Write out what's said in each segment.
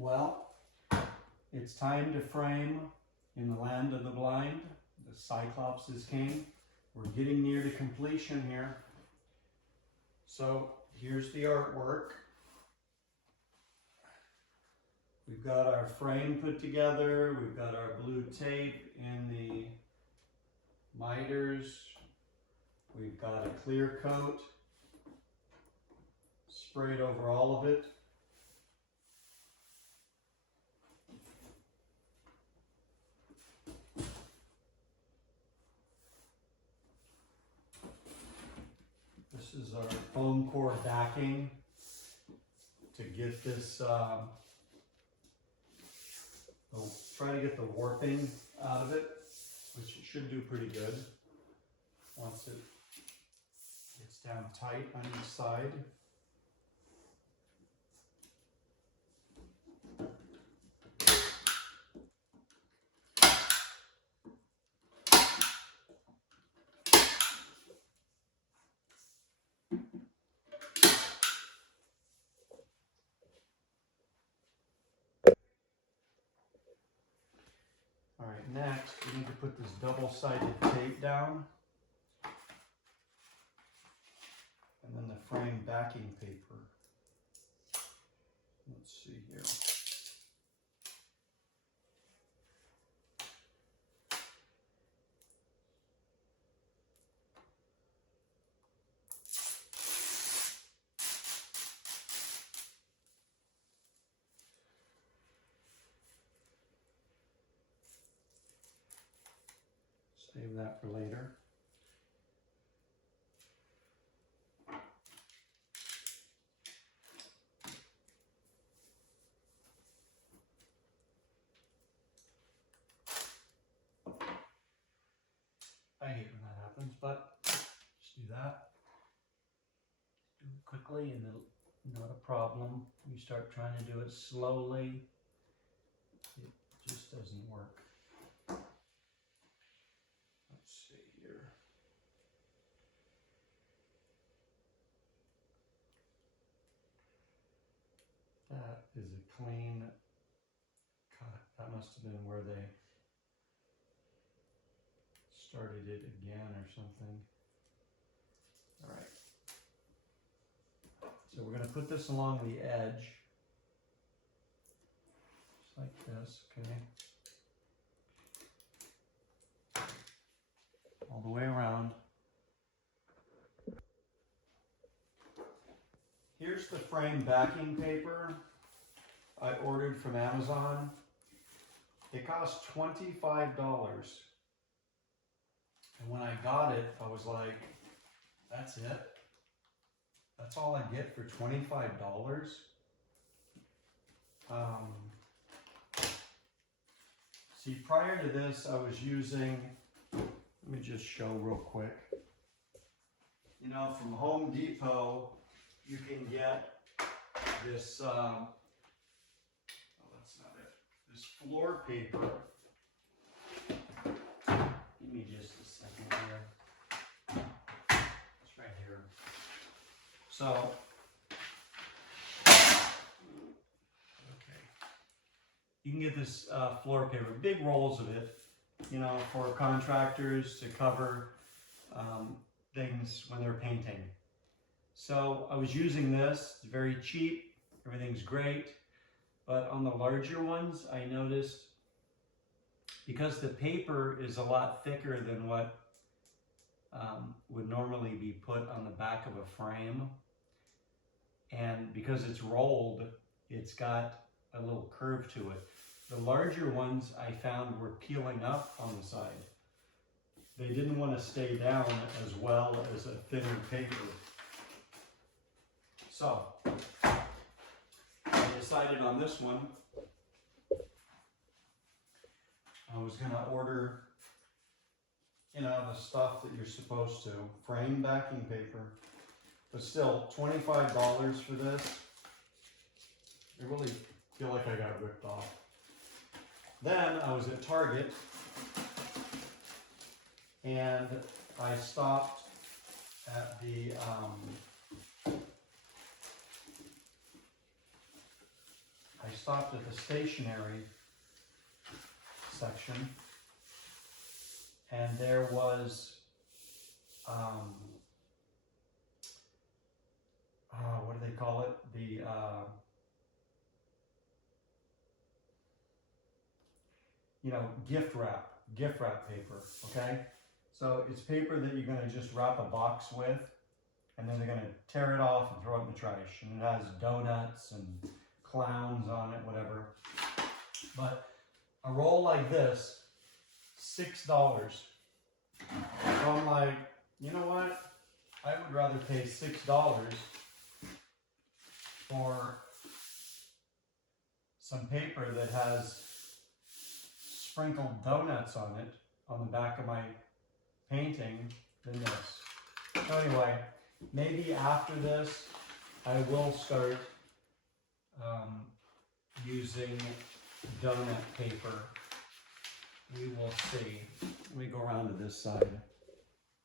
Well, it's time to frame in the land of the blind. The Cyclops is king. We're getting near to completion here. So here's the artwork. We've got our frame put together. We've got our blue tape in the miters. We've got a clear coat sprayed over all of it. This is our foam core backing to get this, we'll try to get the warping out of it, which it should do pretty good once it gets down tight on each side. All right, next we need to put this double-sided tape down, and then the frame backing paper. Let's see here. Save that for later. I hate when that happens, but just do that. Do it quickly and it'll not a problem. You start trying to do it slowly, it just doesn't work. Let's see here. That is a clean cut. That must have been where they started it again or something. All right. So we're going to put this along the edge, just like this, okay? All the way around. Here's the frame backing paper I ordered from Amazon. It cost $25. And when I got it, I was like, that's it? That's all I get for $25? See, prior to this, I was using, let me just show real quick. You know, from Home Depot, you can get this, oh, that's not it, this floor paper. Give me just a second here. It's right here. So, okay, you can get this floor paper, big rolls of it, you know, for contractors to cover things when they're painting. So I was using this, it's very cheap, everything's great, but on the larger ones, I noticed because the paper is a lot thicker than what would normally be put on the back of a frame, and because it's rolled, it's got a little curve to it. The larger ones I found were peeling up on the side. They didn't want to stay down as well as a thinner paper. So, I decided on this one, I was going to order, you know, the stuff that you're supposed to, frame backing paper, but still, $25 for this. I really feel like I got ripped off. Then I was at Target, and I stopped at the, stopped at the stationery section, and there was, what do they call it? The, you know, gift wrap paper, okay? So it's paper that you're gonna just wrap a box with, and then they're gonna tear it off and throw it in the trash. And it has donuts and clowns on it, whatever. But a roll like this, $6. So I'm like, you know what? I would rather pay $6 for some paper that has sprinkled donuts on it on the back of my painting than this. So anyway, maybe after this I will start using donut paper. We will see. Let me go around to this side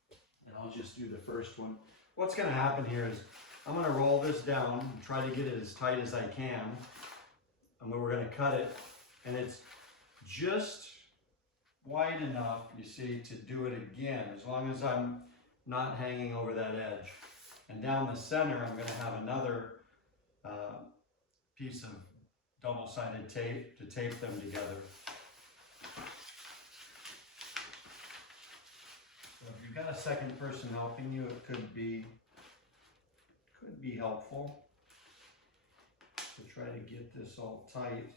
and I'll just do the first one. What's going to happen here is I'm going to roll this down and try to get it as tight as I can, and then we're going to cut it, and it's just wide enough, you see, to do it again, as long as I'm not hanging over that edge. And down the center, I'm going to have another piece of double-sided tape to tape them together. So if you've got a second person helping you, it could be helpful to try to get this all tight.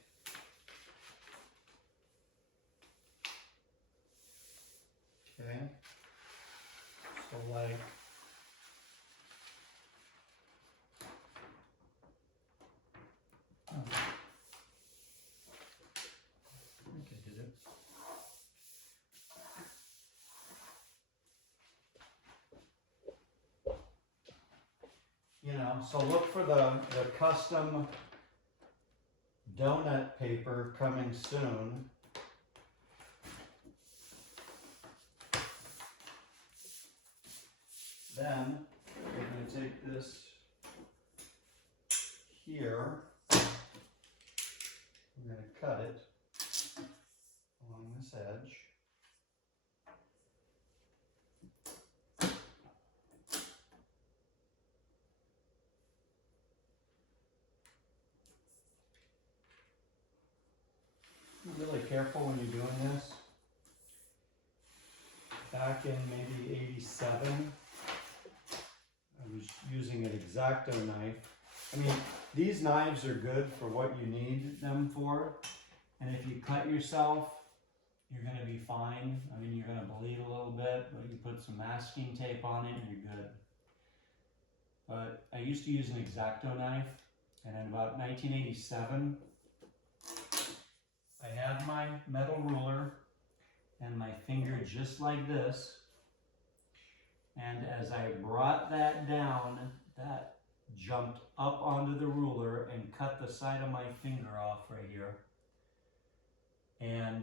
Okay, so like, I think I did it. You know, so look for the custom donut paper coming soon. Then we're going to take this here, I'm going to cut it along this edge. Be really careful when you're doing this. Back in maybe '87, I was using an X-Acto knife. I mean, these knives are good for what you need them for. And if you cut yourself, you're going to be fine. I mean, you're going to bleed a little bit, but you put some masking tape on it and you're good. But I used to use an X-Acto knife, and in about 1987, I had my metal ruler and my finger just like this, and as I brought that down, that jumped up onto the ruler and cut the side of my finger off right here. And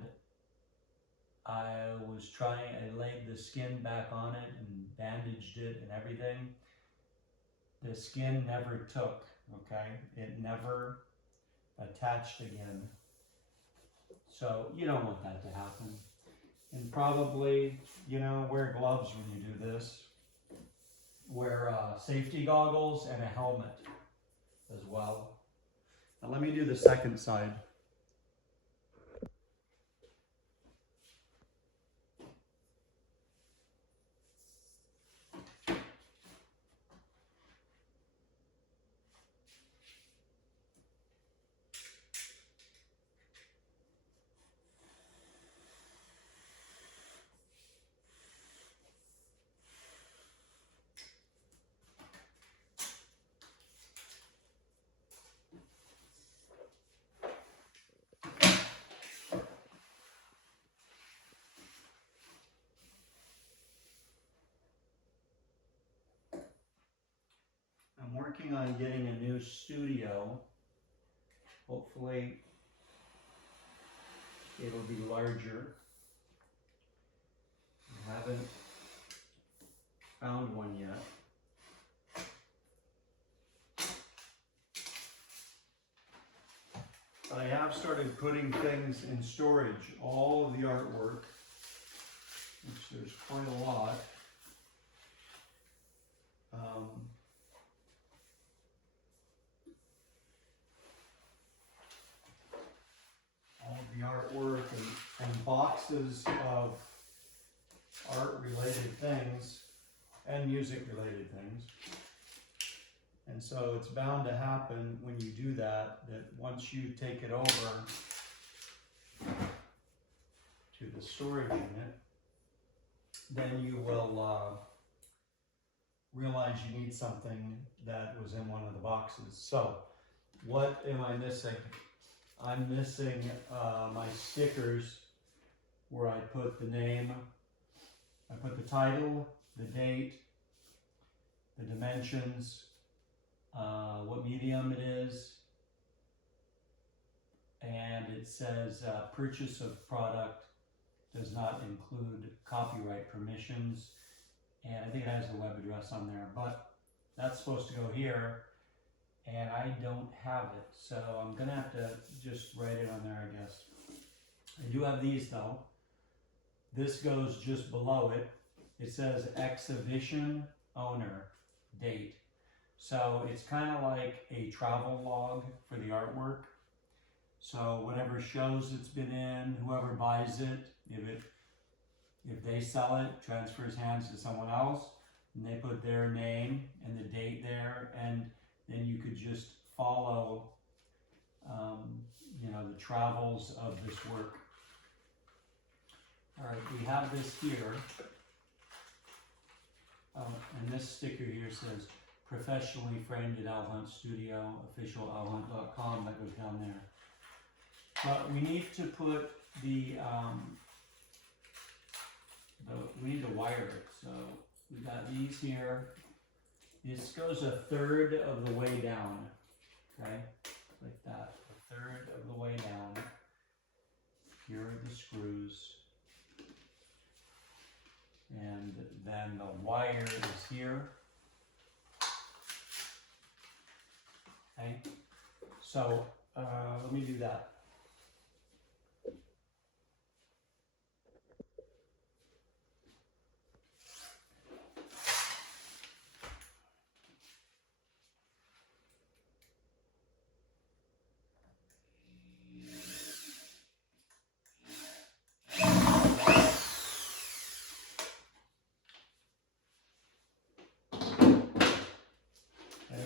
I laid the skin back on it and bandaged it and everything. The skin never took, okay? It never attached again. So you don't want that to happen. And probably, you know, wear gloves when you do this. Wear safety goggles and a helmet as well. Now let me do the second side. I'm working on getting a new studio. Hopefully it'll be larger. I haven't found one yet. I have started putting things in storage, all of the artwork, which there's quite a lot. All of the artwork and boxes of art-related things and music-related things. And so it's bound to happen when you do that, that once you take it over to the storage unit, then you will realize you need something that was in one of the boxes. So what am I missing? I'm missing my stickers where I put the name, I put the title, the date, the dimensions, what medium it is, and it says purchase of product does not include copyright permissions, and I think it has the web address on there, but that's supposed to go here, and I don't have it, so I'm gonna have to just write it on there, I guess. I do have these though. This goes just below it. It says exhibition owner date. So it's kind of like a travel log for the artwork. So whatever shows it's been in, whoever buys it, if they sell it, transfers hands to someone else, and they put their name and the date there, and then you could just follow, you know, the travels of this work. All right, we have this here. And this sticker here says professionally framed at l.hunt studio, official l.hunt.com, that goes down there. But we need to put we need to wire it. So we got these here. This goes 1/3 of the way down, okay? Like that, 1/3 of the way down. Here are the screws. And then the wire is here. Okay, so let me do that.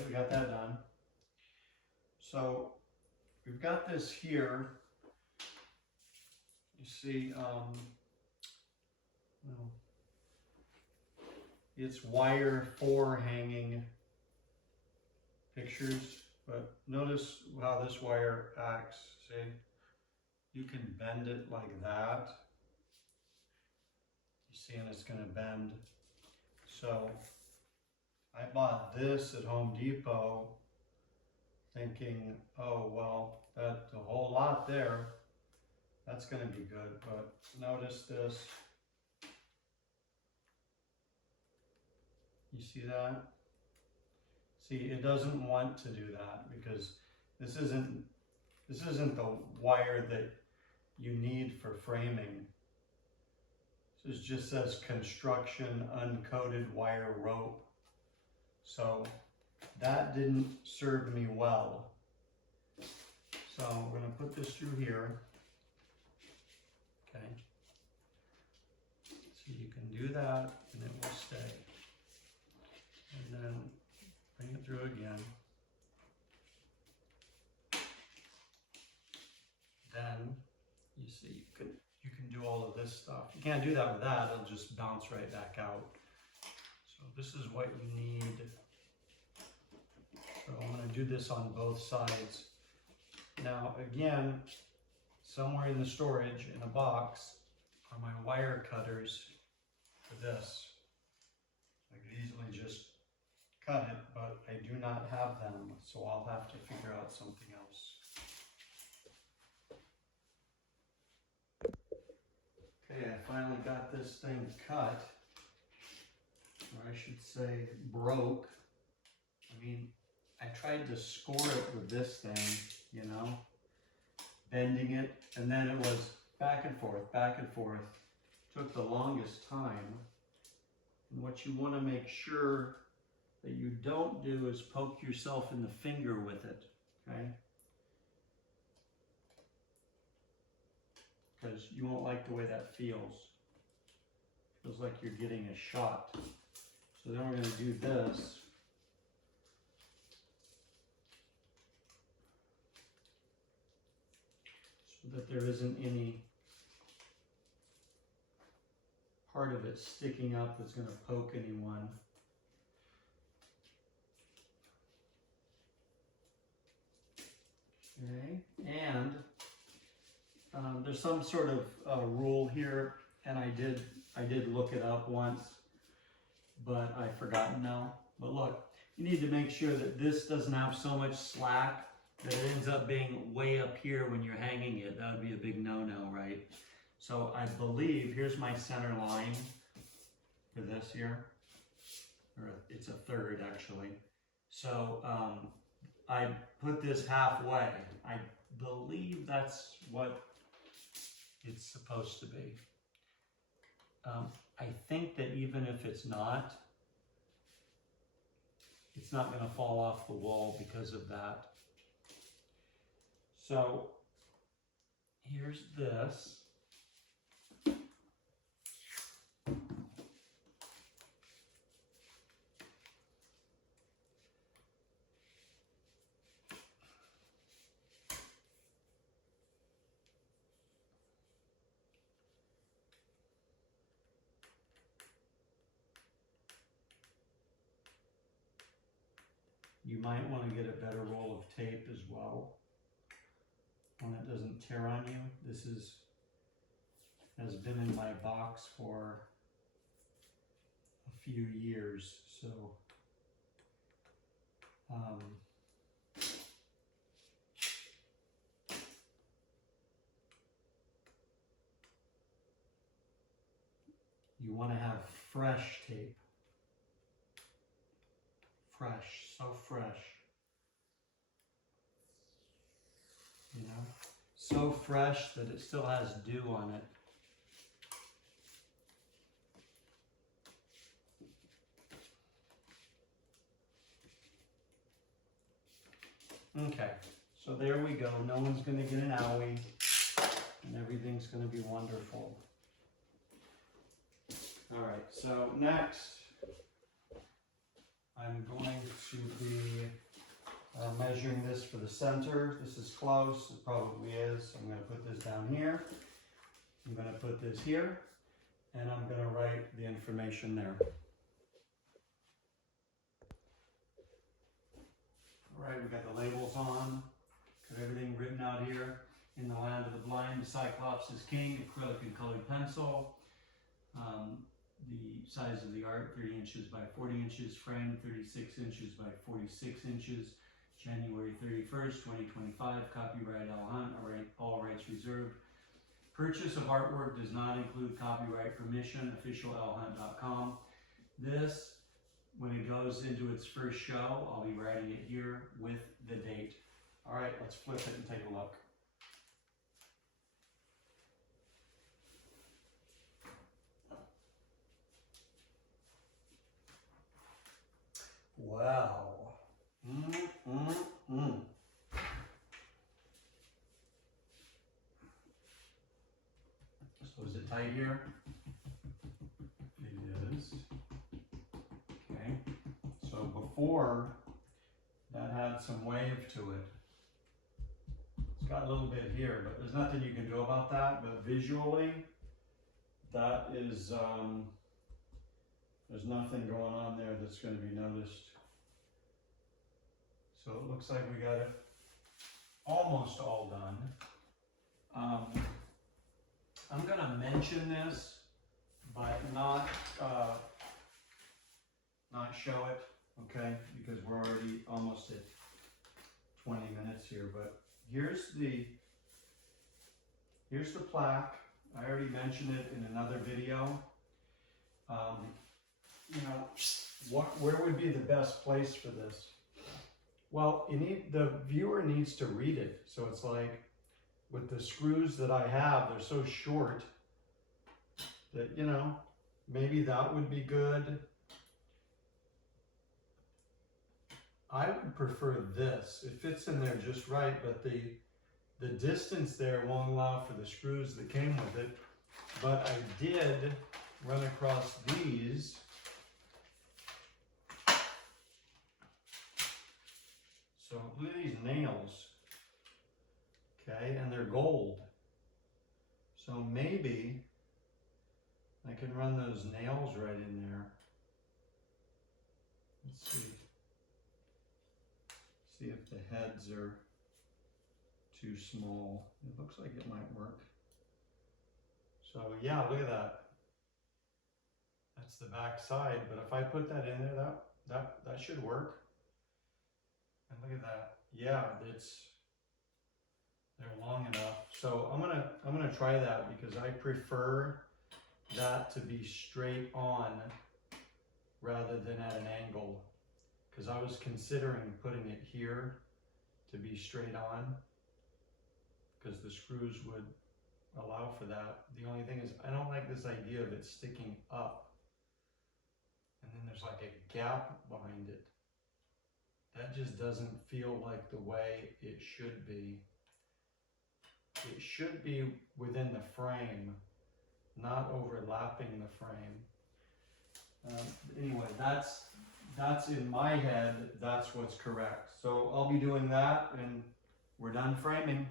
We got that done. So we've got this here. You see, well, it's wire 4 hanging pictures, but notice how this wire acts. See, you can bend it like that. You see, and it's going to bend. So I bought this at Home Depot thinking, oh, well, that's a whole lot there. That's going to be good, but notice this. You see that? See, it doesn't want to do that because this isn't the wire that you need for framing. This just says construction uncoated wire rope. So that didn't serve me well. So we're going to put this through here. Okay. So you can do that and it will stay. And then bring it through again. Then you see you can do all of this stuff. You can't do that with that, it'll just bounce right back out. So this is what you need. So I'm going to do this on both sides. Now again, somewhere in the storage in a box are my wire cutters for this. I could easily just cut it, but I do not have them, so I'll have to figure out something else. Okay, I finally got this thing cut, or I should say broke. I mean, I tried to score it with this thing, you know, bending it, and then it was back and forth, back and forth. Took the longest time. And what you want to make sure that you don't do is poke yourself in the finger with it, okay? Because you won't like the way that feels. Feels like you're getting a shot. So then we're going to do this. So that there isn't any part of it sticking up that's going to poke anyone. Okay, and there's some sort of rule here, and I did look it up once, but I've forgotten now. But look, you need to make sure that this doesn't have so much slack that it ends up being way up here when you're hanging it. That would be a big no-no, right? So I believe, here's my center line for this here, or it's a third actually. So I put this halfway. I believe that's what it's supposed to be. I think that even if it's not going to fall off the wall because of that. So here's this. You might want to get a better roll of tape as well, one that doesn't tear on you. This has been in my box for a few years, so you want to have fresh tape. Fresh, so fresh. You know, so fresh that it still has dew on it. Okay, so there we go. No one's going to get an owie, and everything's going to be wonderful. All right, so next, I'm going to be measuring this for the center. This is close, it probably is. I'm going to put this down here. I'm going to put this here, and I'm going to write the information there. All right, we've got the labels on. Got everything written out here. In the land of the blind, the Cyclops is king, acrylic and colored pencil. The size of the art, 30 inches by 40 inches, frame 36 inches by 46 inches, January 31st, 2025, copyright l.hunt, all rights reserved. Purchase of artwork does not include copyright permission, official l.hunt.com. This, when it goes into its first show, I'll be writing it here with the date. All right, let's flip it and take a look. Wow. So is it tight here? It is. Okay. So before, that had some wave to it. It's got a little bit here, but there's nothing you can do about that. But visually, that is, there's nothing going on there that's going to be noticed. So it looks like we got it almost all done. I'm going to mention this, but not show it, okay? Because we're already almost at 20 minutes here. But here's the plaque. I already mentioned it in another video. You know, where would be the best place for this? Well, the viewer needs to read it. So it's like, with the screws that I have, they're so short that, you know, maybe that would be good. I would prefer this. It fits in there just right, but the distance there won't allow for the screws that came with it. But I did run across these. So look at these nails. Okay, and they're gold. So maybe I can run those nails right in there. Let's see. See if the heads are too small. It looks like it might work. So yeah, look at that. That's the back side, but if I put that in there, that should work. And look at that. Yeah, they're long enough. So I'm gonna try that because I prefer that to be straight on rather than at an angle. Because I was considering putting it here to be straight on because the screws would allow for that. The only thing is I don't like this idea of it sticking up and then there's like a gap behind it. That just doesn't feel like the way it should be. It should be within the frame, not overlapping the frame. Anyway, that's in my head, that's what's correct. So I'll be doing that and we're done framing.